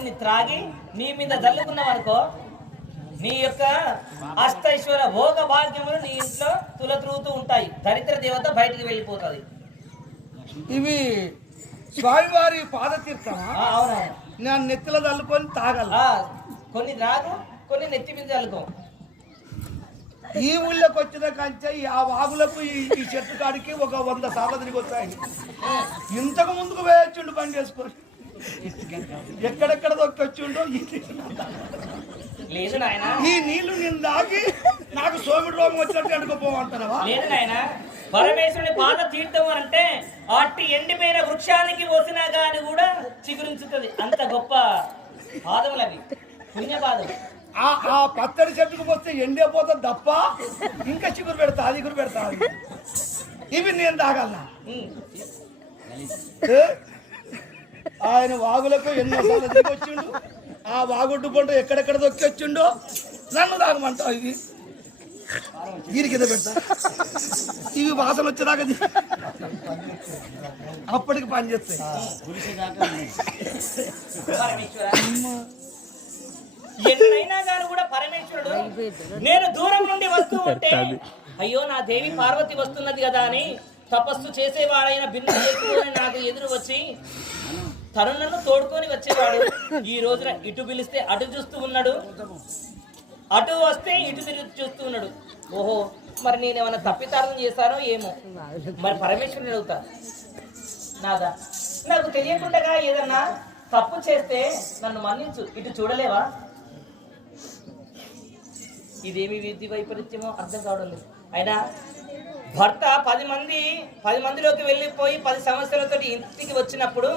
దీన్ని త్రాగి నీ మీద జల్లుకున్నావు అనుకో నీ యొక్క అష్టైశ్వర్య భోగ భాగ్యములు నీ ఇంట్లో తులతూగుతూ ఉంటాయి. దరిద్ర దేవత బయటికి వెళ్ళిపోతుంది. ఇవి స్వామివారి పాదతీర్థమా? అవునవును. నా నెత్తిలో తల్లుకొని తాగల. కొన్ని త్రాగు కొన్ని నెత్తి మీద చల్లుకో ఈ ఊళ్ళోకి వచ్చిన కంచె ఆ వాగులకు ఈ ఈ చెట్టు కాడికి ఒక వంద సార్లు తిరిగి వచ్చాయి. ఇంతకు ముందుకు వేయొచ్చుండు పని చేసుకొని ఎక్కడెక్కడ దొక్కొచ్చుండో లేదు నాయన. ఈ నీళ్ళు నేను దాగి నాకు సోమిడి రోగం వచ్చినట్టు అడుగుపోమంటారా లేదు నాయన. పరమేశ్వరుని పాద తీర్థం అంటే అట్టి ఎండిపోయిన వృక్షానికి పోసినా గాని కూడా చిగురించుతుంది. అంత గొప్ప పాదములు అవి. పుణ్యపాదం ఆ ఆ పచ్చడి చెట్టుకు పోస్తే ఎండిపోతా తప్ప ఇంకా చిగురు పెడతా అది చిగురు పెడతా. ఇవి నేను తాగలనా? ఆయన వాగులకు ఎన్నోసార్లు దిగి వచ్చిండు ఆ వాగుడ్డు పంట ఎక్కడెక్కడ దొక్కి వచ్చిండో నన్ను తాగమంటావు ఇది దీని కింద పెడతా. ఇవి వాసన వచ్చేదాకా అప్పటికి పని చేస్తాయి. ఎన్నైనా గారు కూడా పరమేశ్వరుడు నేను దూరం నుండి వస్తూ ఉంటే అయ్యో నా దేవి పార్వతి వస్తున్నది కదా అని తపస్సు చేసేవాడైన బిందు నాకు ఎదురు వచ్చి తరుణను తోడుకొని వచ్చేవాడు. ఈ రోజున ఇటు పిలిస్తే అటు చూస్తూ ఉన్నాడు. అటు వస్తే ఇటు తిరిగి చూస్తూ ఉన్నాడు. ఓహో మరి నేను ఏమైనా తప్పితార్థం చేశానో ఏమో? మరి పరమేశ్వరుని అడుగుతా. నాదా నాకు తెలియకుండా ఏదన్నా తప్పు చేస్తే నన్ను మన్నించు. ఇటు చూడలేవా? ఇదేమి విధి వైపరీత్యమో అర్థం కావడం లేదు. అయినా భర్త పది మంది పది మందిలోకి వెళ్ళిపోయి పది సంవత్సరాలతో ఇంటికి వచ్చినప్పుడు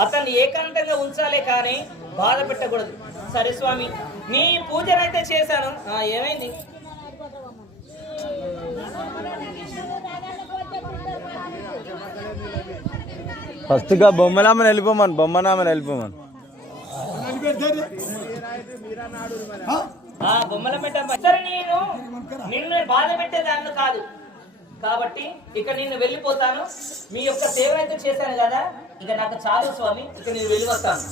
అతన్ని ఏకాంతంగా ఉంచాలే కానీ బాధ పెట్టకూడదు. సరే స్వామి నీ పూజనైతే చేశాను. ఏమైంది? ఫస్ట్గా బొమ్మనామని వెళ్ళిపోమను బొమ్మనామని వెళ్ళిపోమను. బొమ్మల పెట్ట నేను నిన్ను బాధ పెట్టేదాన్ని కాదు. కాబట్టి ఇక నేను వెళ్ళిపోతాను. మీ యొక్క సేవ అయితే చేశాను కదా? ఇక నాకు చాలు స్వామి ఇక నేను వెళ్ళి వస్తాను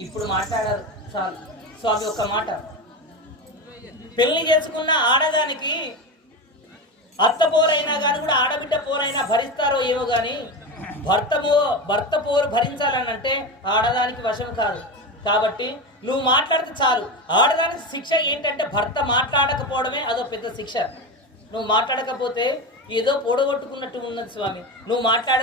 ఇప్పుడు మాట్లాడారు చాలు స్వామి ఒక్క మాట. పెళ్ళి చేసుకున్న ఆడదానికి అత్త పోరైనా కానీ కూడా ఆడబిడ్డ పోరైనా భరిస్తారో ఏమో కానీ భర్త పో భర్త పోరు భరించాలని అంటే ఆడదానికి వశం కాదు. కాబట్టి నువ్వు మాట్లాడితే చాలు. ఆడదానికి శిక్ష ఏంటంటే భర్త మాట్లాడకపోవడమే అదో పెద్ద శిక్ష. నువ్వు మాట్లాడకపోతే ఏదో పొడగొట్టుకున్నట్టు ఉన్నది స్వామి. నువ్వు మాట్లాడ